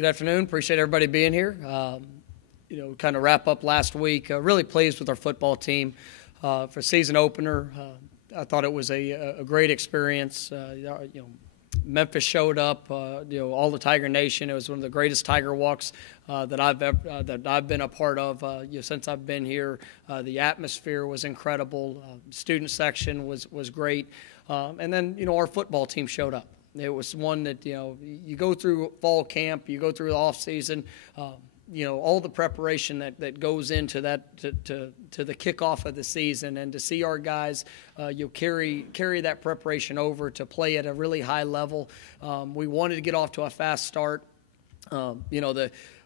Good afternoon. Appreciate everybody being here. Kind of wrap up last week. Really pleased with our football team for season opener. I thought it was a great experience. Memphis showed up. All the Tiger Nation. It was one of the greatest Tiger walks that I've been a part of since I've been here. The atmosphere was incredible. Student section was great, and then our football team showed up. It was one that you go through fall camp, you go through the off season. All the preparation that goes into that to the kickoff of the season, and to see our guys carry that preparation over to play at a really high level. We wanted to get off to a fast start.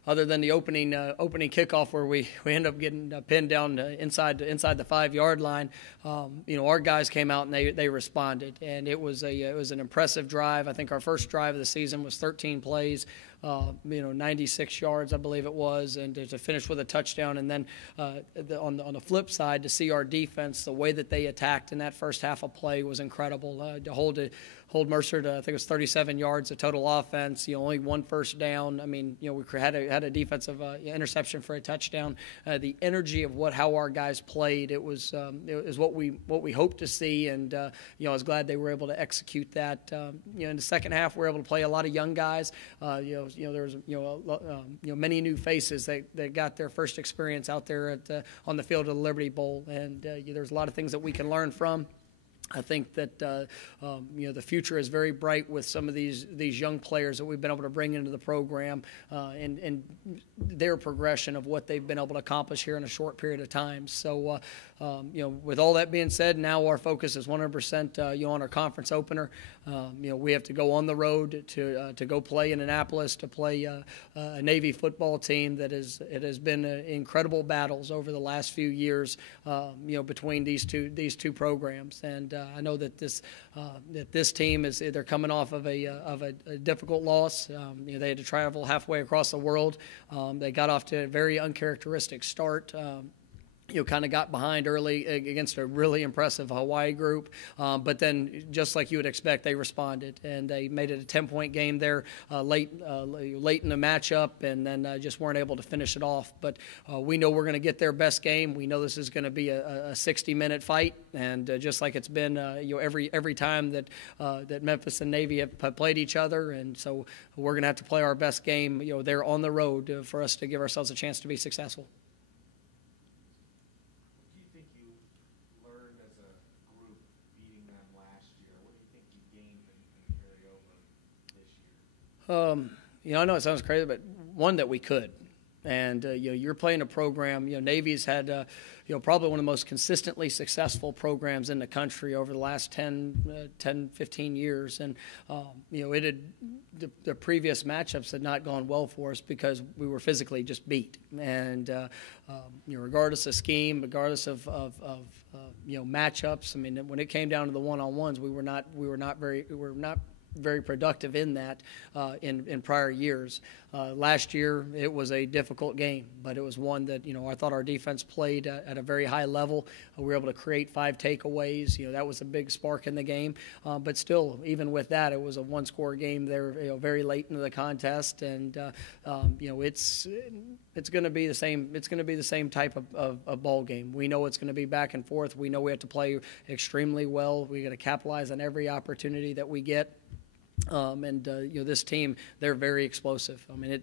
Other than the opening kickoff where we end up getting pinned down inside the 5-yard line, our guys came out and they responded, and it was an impressive drive. I think our first drive of the season was 13 plays, 96 yards, I believe it was, and to finish with a touchdown. And then on the flip side, to see our defense, the way that they attacked in that first half of play was incredible. To hold Mercer to, I think it was 37 yards of total offense, only one first down. I mean, we had a defensive interception for a touchdown. The energy of how our guys played, it was what we hoped to see, and I was glad they were able to execute that. In the second half, we were able to play a lot of young guys. There was many new faces that got their first experience out there on the field of the Liberty Bowl, and there's a lot of things that we can learn from. I think that the future is very bright with some of these young players that we've been able to bring into the program, and their progression of what they've been able to accomplish here in a short period of time. So, with all that being said, now our focus is 100% on our conference opener. We have to go on the road to go play in Annapolis, to play a Navy football team that has been incredible battles over the last few years, between these two programs. And I know that this team they're coming off of a difficult loss. They had to travel halfway across the world. They got off to a very uncharacteristic start. Kind of got behind early against a really impressive Hawaii group. But then, just like you would expect, they responded, and they made it a 10-point game there late in the matchup, and then just weren't able to finish it off. But we know we're going to get their best game. We know this is going to be a 60-minute fight, and just like it's been every time that Memphis and Navy have played each other. And so we're going to have to play our best game there on the road for us to give ourselves a chance to be successful. I know it sounds crazy, but one that we could. And, you're playing a program, Navy's had, probably one of the most consistently successful programs in the country over the last 10, 15 years. And, the previous matchups had not gone well for us because we were physically just beat. And, regardless of scheme, regardless of matchups, I mean, when it came down to the one-on-ones, we were not very productive in that in prior years. Last year, it was a difficult game, but it was one that, I thought our defense played at a very high level. We were able to create 5 takeaways. That was a big spark in the game. But still, even with that, it was a one-score game there, very late into the contest. And, it's going to be the same. It's going to be the same type of ball game. We know it's going to be back and forth. We know we have to play extremely well. We got to capitalize on every opportunity that we get. This team, they're very explosive. I mean,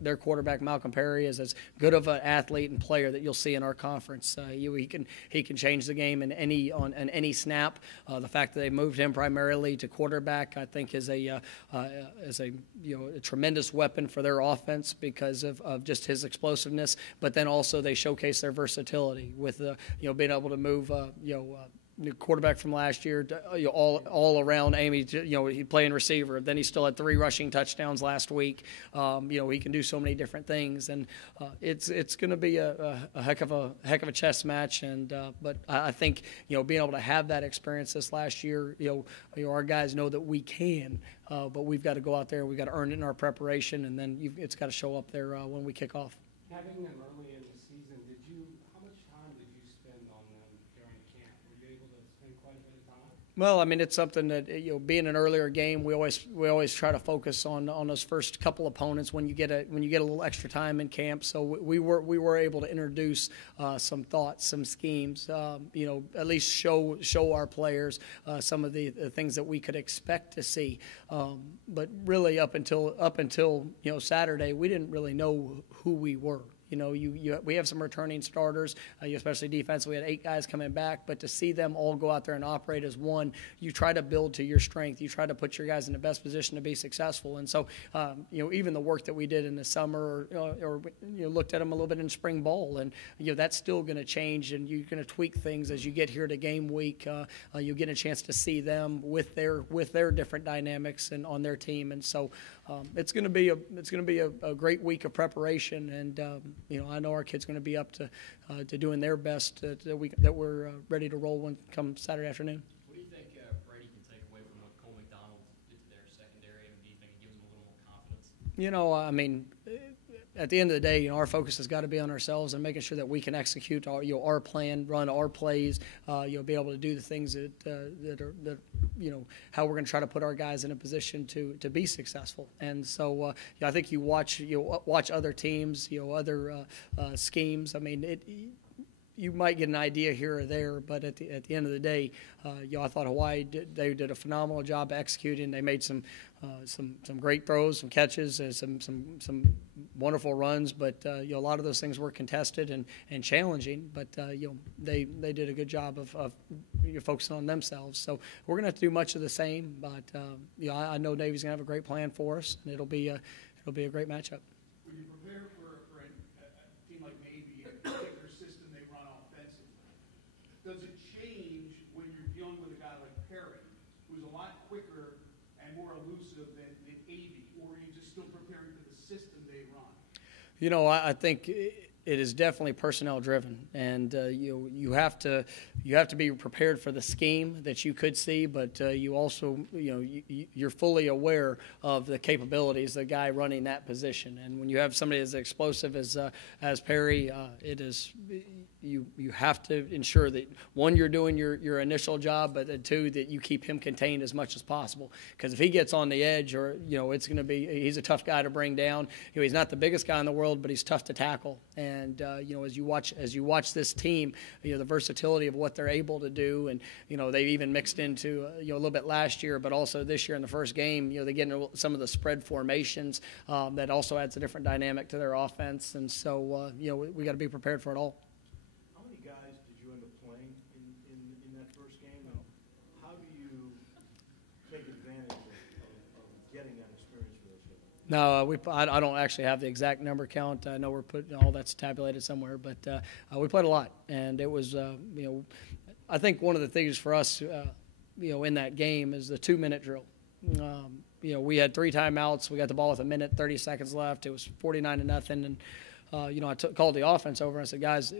their quarterback Malcolm Perry is as good of an athlete and player that you'll see in our conference. He can change the game on any snap. The fact that they moved him primarily to quarterback, I think, is a tremendous weapon for their offense because of just his explosiveness. But then also they showcase their versatility with being able to move the quarterback from last year, all around Amy, he playing receiver. Then he still had 3 rushing touchdowns last week. He can do so many different things, and it's going to be a heck of a chess match. And but I think being able to have that experience this last year, our guys know that we can, but we've got to go out there. We've got to earn it in our preparation, and then it's got to show up there when we kick off. Having them early in the season, how much time did you spend on them during camp? Were you able to spend quite a bit of time? Well, I mean, it's something that being an earlier game, we always try to focus on those first couple opponents when you get a little extra time in camp. So we were able to introduce some thoughts, some schemes, at least show our players some of the things that we could expect to see. But really, up until Saturday, we didn't really know who we were. We have some returning starters, especially defense. We had 8 guys coming back, but to see them all go out there and operate as one, you try to build to your strength. You try to put your guys in the best position to be successful. And so, even the work that we did in the summer, or looked at them a little bit in spring ball, and that's still going to change, and you're going to tweak things as you get here to game week. You'll get a chance to see them with their different dynamics and on their team, and so it's going to be a great week of preparation, and I know our kids going to be up to doing their best that we're ready to roll when come Saturday afternoon. What do you think Brady can take away from what Cole McDonald did to their secondary, and do you think it gives them a little more confidence? I mean, at the end of the day, our focus has got to be on ourselves and making sure that we can execute our plan, run our plays, be able to do the things that how we're going to try to put our guys in a position to be successful. And so, I think you watch other teams, other schemes. I mean, you might get an idea here or there, but at the end of the day, I thought Hawaii did a phenomenal job executing. They made some great throws, some catches, some wonderful runs, but a lot of those things were contested and challenging. But they did a good job of focusing on themselves. So we're going to have to do much of the same. But I know Navy's going to have a great plan for us, and it'll be a great matchup. When you prepare for a team like Navy and particular system they run offensively, does it change when you're dealing with a guy like Perry, who's a lot quicker and more elusive than Avy, or are you just still preparing for the system they run? I think it is definitely personnel driven, and you have to be prepared for the scheme that you could see, but you also you're fully aware of the capabilities of the guy running that position. And when you have somebody as explosive as Perry, it is you have to ensure that, one, you're doing your initial job, but then, two, that you keep him contained as much as possible. Because if he gets on the edge, or it's going to be, he's a tough guy to bring down. He's not the biggest guy in the world, but he's tough to tackle. And as you watch this team, the versatility of what they're able to do, and they've even mixed into a little bit last year, but also this year in the first game, they get into some of the spread formations that also adds a different dynamic to their offense. And so we got to be prepared for it all. How many guys did you end up playing in that first game, and how do you take advantage of getting that experience for those guys? No, I don't actually have the exact number count. I know we're putting all that's tabulated somewhere, but we played a lot, and it was I think one of the things for us in that game is the 2-minute drill. We had 3 timeouts. We got the ball with 1:30 left. It was 49-0, and I called the offense over and I said, guys,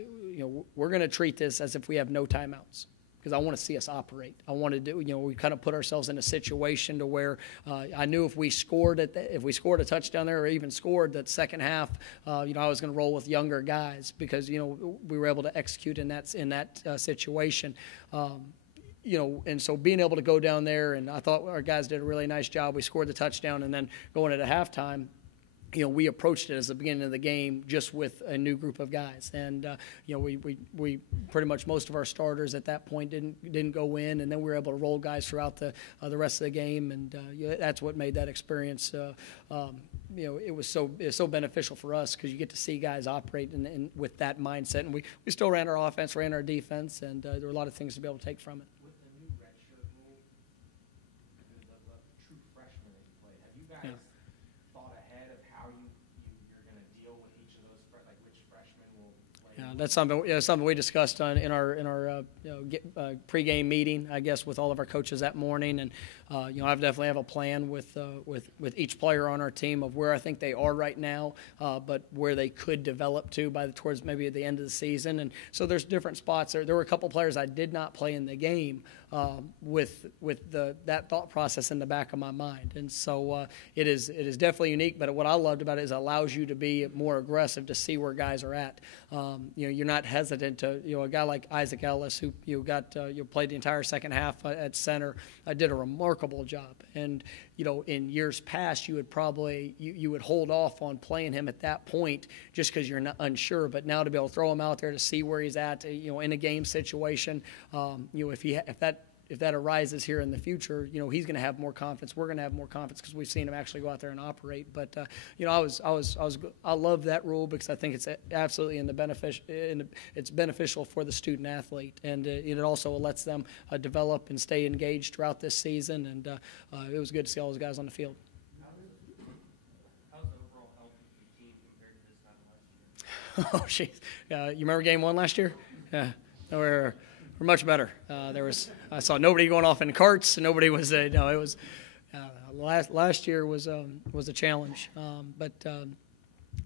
we're going to treat this as if we have no timeouts, because I want to see us operate. I want to do, we kind of put ourselves in a situation to where I knew if we scored a touchdown there, or even scored that second half, I was going to roll with younger guys, because we were able to execute in that situation. And so being able to go down there, and I thought our guys did a really nice job. We scored the touchdown, and then going into halftime, we approached it as the beginning of the game just with a new group of guys, and we pretty much, most of our starters at that point didn't go in, and then we were able to roll guys throughout the rest of the game, and that's what made that experience. It was so beneficial for us, because you get to see guys operate with that mindset, and we still ran our offense, ran our defense, and there were a lot of things to be able to take from it. With the new redshirt rule, the true freshmen that you played, have you guys thought ahead of how you're going to deal with each of those, like which freshmen will play? Yeah, that's something we discussed in our pregame meeting, I guess, with all of our coaches that morning, and I definitely have a plan with each player on our team of where I think they are right now, but where they could develop to towards maybe at the end of the season. And so there's different spots there. There were a couple players I did not play in the game with that thought process in the back of my mind. And so it is definitely unique. But what I loved about it is it allows you to be more aggressive, to see where guys are at. you're not hesitant to, a guy like Isaac Ellis, who played the entire second half at center, did a remarkable job. And in years past, you would probably you would hold off on playing him at that point just because you're not unsure. But now to be able to throw him out there to see where he's at, in a game situation, if that arises here in the future, he's going to have more confidence. We're going to have more confidence because we've seen him actually go out there and operate. But I love that rule because I think it's absolutely it's beneficial for the student athlete, and it also lets them develop and stay engaged throughout this season. And it was good to see all those guys on the field. How's the overall health of the team compared to this time last year? Oh, jeez. You remember game 1 last year? Yeah. We're much better. I saw nobody going off in carts, and nobody was. It was last year was a challenge. But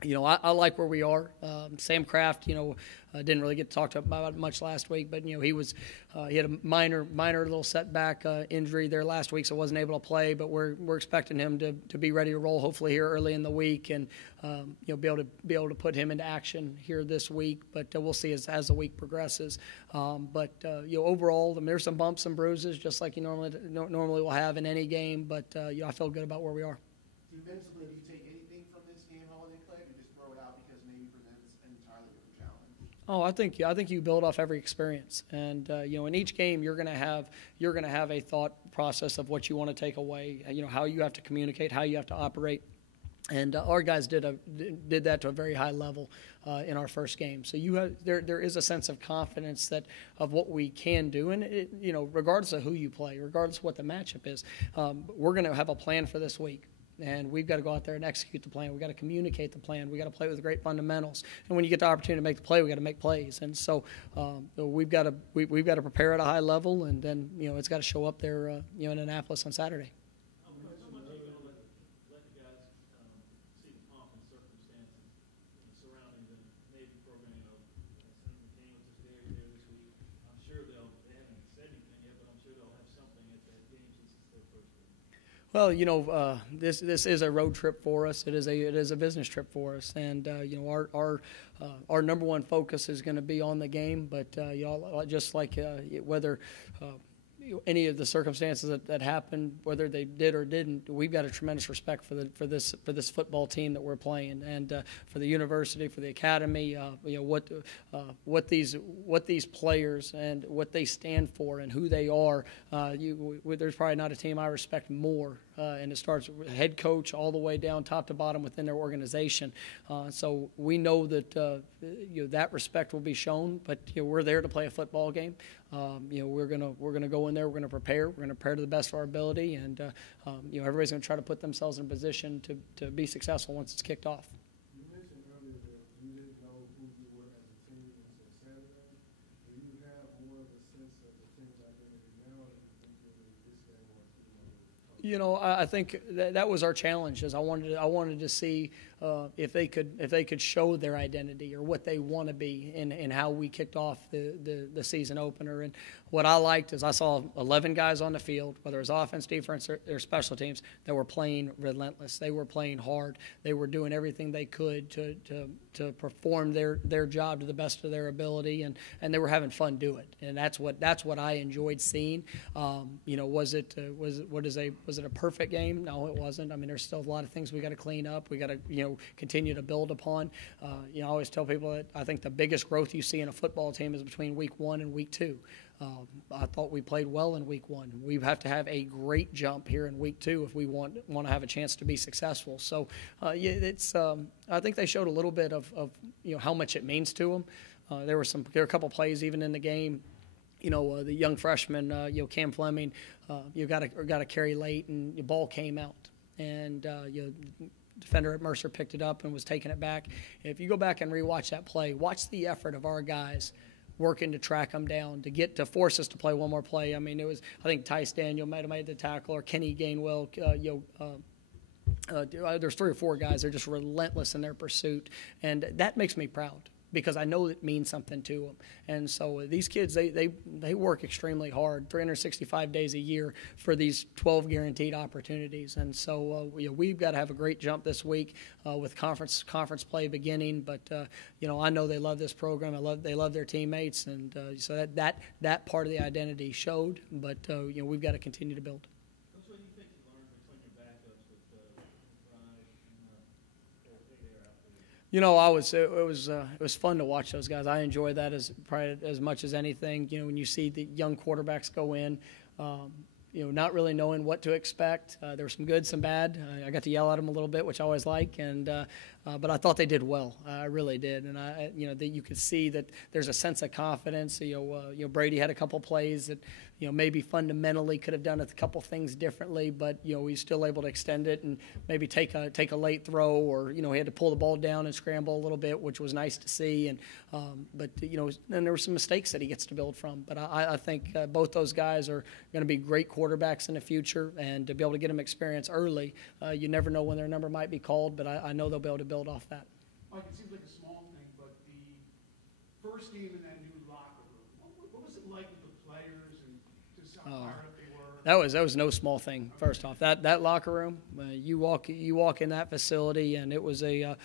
I like where we are. Sam Kraft, didn't really get to talk about it much last week, but he had a minor little setback injury there last week, so wasn't able to play. But we're expecting him to be ready to roll hopefully here early in the week, and be able to put him into action here this week. But we'll see as the week progresses. But overall, there's some bumps and bruises just like you normally will have in any game. But I feel good about where we are. Defensively, do you take anything from this game, holiday play, or just throw it out because maybe presents an entirely different challenge? Oh, I think you build off every experience, and in each game you're going to have a thought process of what you want to take away. How you have to communicate, how you have to operate, and our guys did that to a very high level in our first game. So there is a sense of confidence of what we can do, and regardless of who you play, regardless of what the matchup is, we're going to have a plan for this week. And we've got to go out there and execute the plan. We've got to communicate the plan. We've got to play with great fundamentals. And when you get the opportunity to make the play, we've got to make plays. And so we've got to prepare at a high level, and then it's got to show up there in Annapolis on Saturday. Let the guys see the pomp and circumstances surrounding the Navy program. Senator McCain was just there this week. I'm sure they haven't said anything yet, but I'm sure they'll have something at that game since it's their first game. Well, this is a road trip for us. It is a business trip for us, and our number one focus is going to be on the game. But just like whether any of the circumstances that happened, whether they did or didn't, we've got a tremendous respect for this football team that we're playing, and for the university, for the academy. What these players and what they stand for and who they are. There's probably not a team I respect more, and it starts with head coach all the way down top to bottom within their organization. So we know that that respect will be shown, but we're there to play a football game. We're gonna go in there. We're gonna prepare. We're gonna prepare to the best of our ability, and everybody's gonna try to put themselves in a position to be successful once it's kicked off. You mentioned earlier that you didn't know who you were as a team until Saturday. Do you have more of a sense of the team's identity now, or do you think that this game was, I think that was our challenge. Is I wanted to see if they could show their identity or what they want to be in how we kicked off the season opener. And what I liked is I saw 11 guys on the field, whether it was offense, defense, or special teams, that were playing relentless. They were playing hard. They were doing everything they could to perform their job to the best of their ability, and they were having fun do it. And that's what I enjoyed seeing. Was it a perfect game? No, it wasn't. I mean, there's still a lot of things we got to clean up. We got to continue to build upon. I always tell people that I think the biggest growth you see in a football team is between week 1 and week 2. I thought we played well in week 1. We have to have a great jump here in week 2 if we want to have a chance to be successful. So I think they showed a little bit of how much it means to them. There were a couple plays even in the game. The young freshman, Cam Fleming, got a carry late and the ball came out, and defender at Mercer picked it up and was taking it back. If you go back and rewatch that play, watch the effort of our guys working to track them down, to force us to play one more play. I mean, I think Tice Daniel might have made the tackle, or Kenny Gainwell. There's 3 or 4 guys. They're just relentless in their pursuit, and that makes me proud. because I know it means something to them. And so these kids, they work extremely hard, 365 days a year for these 12 guaranteed opportunities. And so we've got to have a great jump this week with conference play beginning. But I know they love this program. They love their teammates, and so that part of the identity showed. But we've got to continue to build. What do you think you learned between your backups with Ride and It was fun to watch those guys. I enjoy that probably as much as anything. When you see the young quarterbacks go in, not really knowing what to expect. There was some good, some bad. I got to yell at them a little bit, which I always like, but I thought they did well. I really did, and that you could see that there's a sense of confidence. Brady had a couple plays that maybe fundamentally could have done a couple things differently, but he's still able to extend it and maybe take a late throw, or he had to pull the ball down and scramble a little bit, which was nice to see. And but then there were some mistakes that he gets to build from. But I think both those guys are going to be great quarterbacks in the future, and to be able to get them experience early, you never know when their number might be called, but I know they'll be able to build off that. Mike, it seems like a small thing, but the first game in that new locker room, what was it like with the players and just how fired up they were? That was no small thing. First off, that locker room, you walk in that facility, and it was I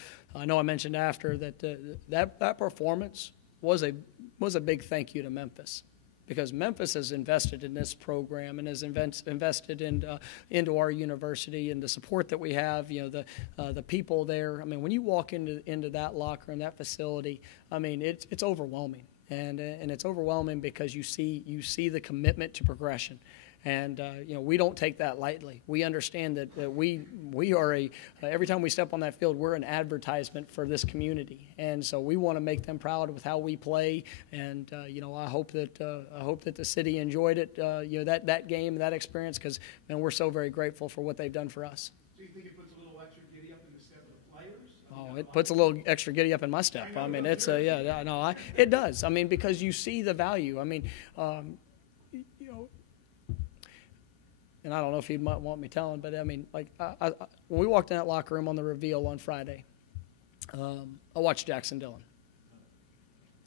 know I mentioned after that performance was a big thank you to Memphis, because Memphis has invested in this program and has invested into our university and the support that we have. The people there. I mean, when you walk into that locker room, that facility, I mean, it's overwhelming, and it's overwhelming because you see the commitment to progression. And we don't take that lightly. We understand that we are every time we step on that field, we're an advertisement for this community, and so we want to make them proud with how we play. And I hope that the city enjoyed it. That game, that experience, because we're so very grateful for what they've done for us. Do you think it puts a little extra giddy up in the step of the players? Oh, it puts a little extra giddy up in my step. I mean, it's it does. I mean, because you see the value. I mean, and I don't know if he might want me telling, but I mean, like when we walked in that locker room on the reveal on Friday, I watched Jackson Dillon.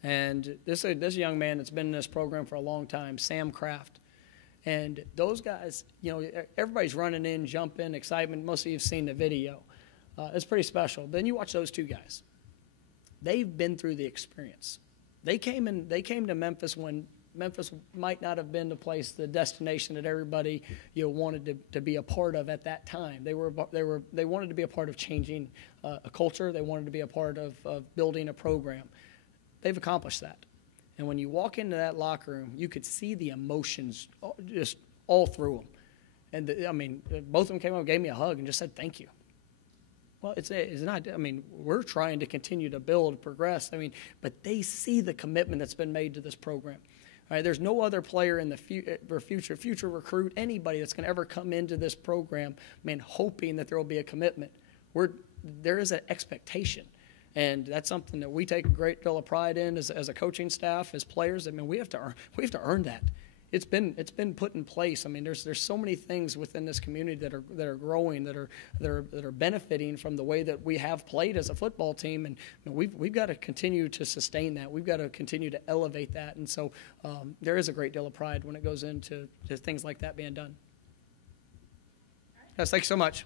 And this young man that's been in this program for a long time, Sam Kraft. And those guys, everybody's running in, jumping, excitement. Most of you have seen the video. It's pretty special. But then you watch those two guys. They've been through the experience. They came to Memphis when Memphis might not have been the destination that everybody wanted to be a part of at that time. They wanted to be a part of changing a culture. They wanted to be a part of building a program. They've accomplished that. And when you walk into that locker room, you could see the emotions just all through them. And both of them came up, gave me a hug, and just said thank you. Well, it's not. I mean, we're trying to continue to build, progress. I mean, but they see the commitment that's been made to this program. All right, there's no other player in the future recruit, anybody that's going to ever come into this program, hoping that there will be a commitment. There is an expectation, and that's something that we take a great deal of pride in as a coaching staff, as players. I mean, we have to earn that. It's been put in place. I mean, there's so many things within this community that are growing, that are benefiting from the way that we have played as a football team, and we've got to continue to sustain that. We've got to continue to elevate that, and so there is a great deal of pride when it goes into things like that being done. Yes, thanks so much.